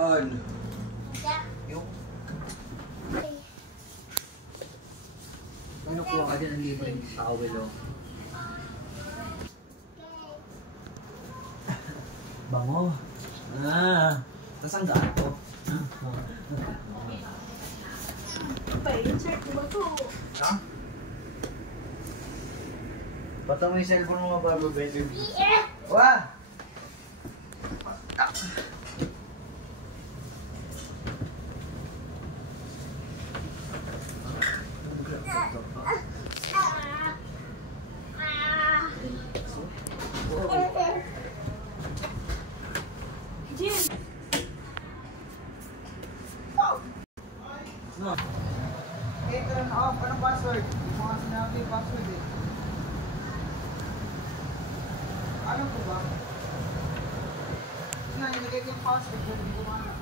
Yung nakuha ka din ang libreng towel, oh. Bango. Tas ang gaan to. Pa-insert mo to. Ha? Bata mo yung cellphone mo mabababili. Wah! No. Eh, turn off. Anong password? Yung mga sinabi yung password eh. Ano po ba? Kasi nga, nilagay ko yung password. Hindi ko mahanap.